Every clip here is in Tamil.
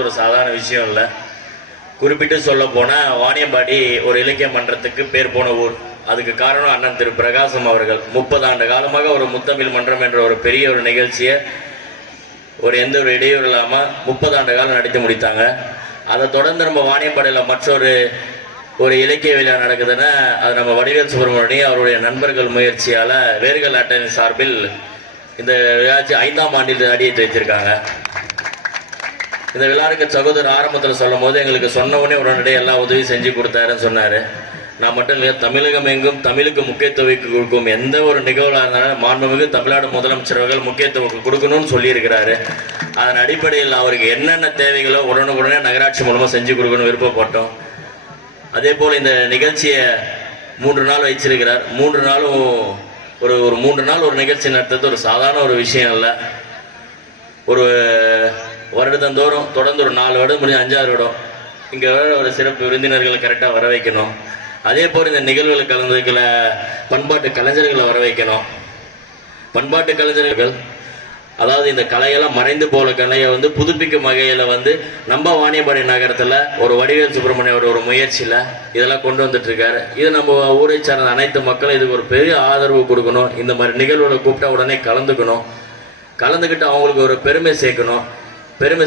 ஒரு சாதாரண விஷயம் இல்லை. குறிப்பிட்டு சொல்ல போனால் வாணியம்பாடி ஒரு இலக்கிய மன்றத்துக்கு பேர் போன ஊர். அதுக்கு காரணம் அண்ணன் திரு பிரகாசம் அவர்கள் 30 ஆண்டு காலமாக ஒரு முத்தமிழ் மன்றம் என்ற ஒரு பெரிய ஒரு நிகழ்ச்சியை எந்த ஒரு இடையூறு இல்லாமல் 30 ஆண்டு காலம் நடத்தி முடித்தாங்க. அதை தொடர்ந்து நம்ம வாணியம்பாடியில் மற்றொரு இலக்கிய விழா நடக்குதுன்னா அது நம்ம வடிவேல் சுப்பிரமணியம் அவருடைய நண்பர்கள் முயற்சியால் வேர்கள் அட்டணி சார்பில் இந்த விழாச்சி 5ஆம் ஆண்டில் அடியெடுத்து வைத்திருக்காங்க. இந்த விழாவுக்கு சகோதரர் ஆரம்பத்தில் சொல்லும் போது எங்களுக்கு சொன்ன உடனே உடனடியே எல்லா உதவி செஞ்சு கொடுத்தாருன்னு சொன்னார். நான் மட்டும் இல்லையா, தமிழகம் எங்கும் தமிழுக்கு முக்கியத்துவம் கொடுக்கும் எந்த ஒரு நிகழ்வாக இருந்தாலும் மாண்புமிகு தமிழ்நாடு முதலமைச்சர் அவர்கள் முக்கியத்துவம் கொடுக்கணும்னு சொல்லியிருக்கிறாரு. அதன் அடிப்படையில் அவருக்கு என்னென்ன தேவைகளோ உடனுக்குடனே நகராட்சி மூலமாக செஞ்சு கொடுக்கணும் விருப்பப்பட்டோம். அதே போல் இந்த நிகழ்ச்சியை 3 நாள் வச்சிருக்கிறார். 3 நாளும் ஒரு 3 நாள் ஒரு நிகழ்ச்சி நடத்துறது ஒரு சாதாரண ஒரு விஷயம் இல்லை. ஒரு வருடந்தோறும் தொடர்ந்து ஒரு 4 வருடம் முடிஞ்சு 5ஆவது வருடம் இங்கே ஒரு சிறப்பு விருந்தினர்களை கரெக்டாக வர வைக்கணும். அதே போல் இந்த நிகழ்வுகளை கலந்துக்கல பண்பாட்டு கலைஞர்களை வர வைக்கணும். பண்பாட்டு கலைஞர்கள் அதாவது இந்த கலையெல்லாம் மறைந்து போல கலையை புதுப்பிக்கும் வகையில் நம்ம வாணியம்பாடி நகரத்தில் ஒரு வடிவேல் சுப்பிரமணியம் ஒரு முயற்சியில் இதெல்லாம் கொண்டு வந்துட்டு இருக்காரு. இது நம்ம ஊரை சார்ந்த அனைத்து மக்களும் இதுக்கு ஒரு பெரிய ஆதரவு கொடுக்கணும். இந்த மாதிரி நிகழ்வுகளை கூப்பிட்டா உடனே கலந்துக்கிட்டு அவங்களுக்கு ஒரு பெருமை சேர்க்கணும். பெருமை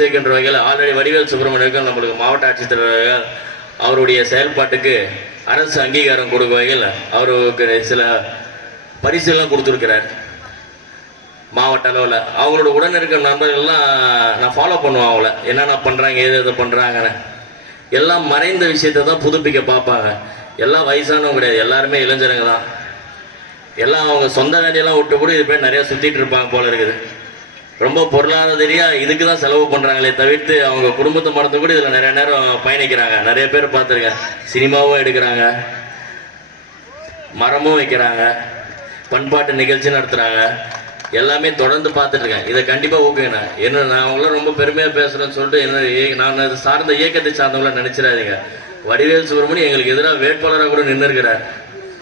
சேர்க்கின்ற வகையில் ஆல்ரெடி வடிவேல் சுப்பிரமணியம் நம்மளுக்கு மாவட்ட ஆட்சித்தலைவர்கள் அவருடைய செயல்பாட்டுக்கு அரசு அங்கீகாரம் கொடுக்கும் வகையில் அவருக்கு சில பரிசுலாம் கொடுத்துருக்கிறார். மாவட்ட அளவில் அவங்களோட உடன் இருக்கிற நண்பர்கள்லாம் நான் ஃபாலோ பண்ணுவேன். அவங்கள என்னென்ன பண்ணுறாங்க எது பண்ணுறாங்கன்னு எல்லாம் மறைந்த விஷயத்தை தான் புதுப்பிக்க பார்ப்பாங்க. எல்லாம் வயசானவங்க கிடையாது, எல்லாருமே இளைஞருங்க தான். எல்லாம் அவங்க சொந்த வேலையெல்லாம் விட்டு கூட இது போய் நிறையா சுற்றிட்டு இருப்பாங்க போல இருக்குது. ரொம்ப பொருளாதார இதுக்கு தான் செலவு பண்ணுறாங்களே தவிர்த்து அவங்க குடும்பத்தை மறந்து கூட இதில் நிறைய நேரம் பயணிக்கிறாங்க. நிறைய பேர் பார்த்துருக்கேன். சினிமாவும் எடுக்கிறாங்க, மரமும் வைக்கிறாங்க, பண்பாட்டு நிகழ்ச்சி நடத்துகிறாங்க. எல்லாமே தொடர்ந்து பார்த்துட்டு இருக்கேன். இதை கண்டிப்பாக ஊக்குங்க. என்ன நான் அவங்களாம் ரொம்ப பெருமையாக பேசுகிறேன்னு சொல்லிட்டு நான் அது சார்ந்த இயக்கத்தை சார்ந்தவங்களாம் நினச்சிடாதீங்க. வடிவேல் சுப்பிரமணியம் எங்களுக்கு எதிராக வேட்பாளராக கூட நின்று இருக்கிறார்.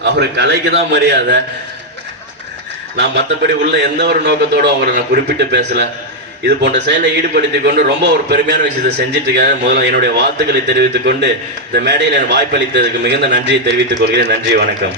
அவர் கலைக்கு தான் மரியாதை. நான் மற்றபடி உள்ள எந்த ஒரு நோக்கத்தோடு அவரை நான் குறிப்பிட்டு பேசல. இது போன்ற செயலை ஈடுபடுத்தி கொண்டு ரொம்ப ஒரு பெருமையான விஷயத்தை செஞ்சுட்டு இருக்காரு. முதல்ல என்னுடைய வாழ்த்துக்களை தெரிவித்துக் கொண்டு இந்த மேடையில் எனக்கு வாய்ப்பளித்ததுக்கு மிகுந்த நன்றியை தெரிவித்துக் கொள்கிறேன். நன்றி, வணக்கம்.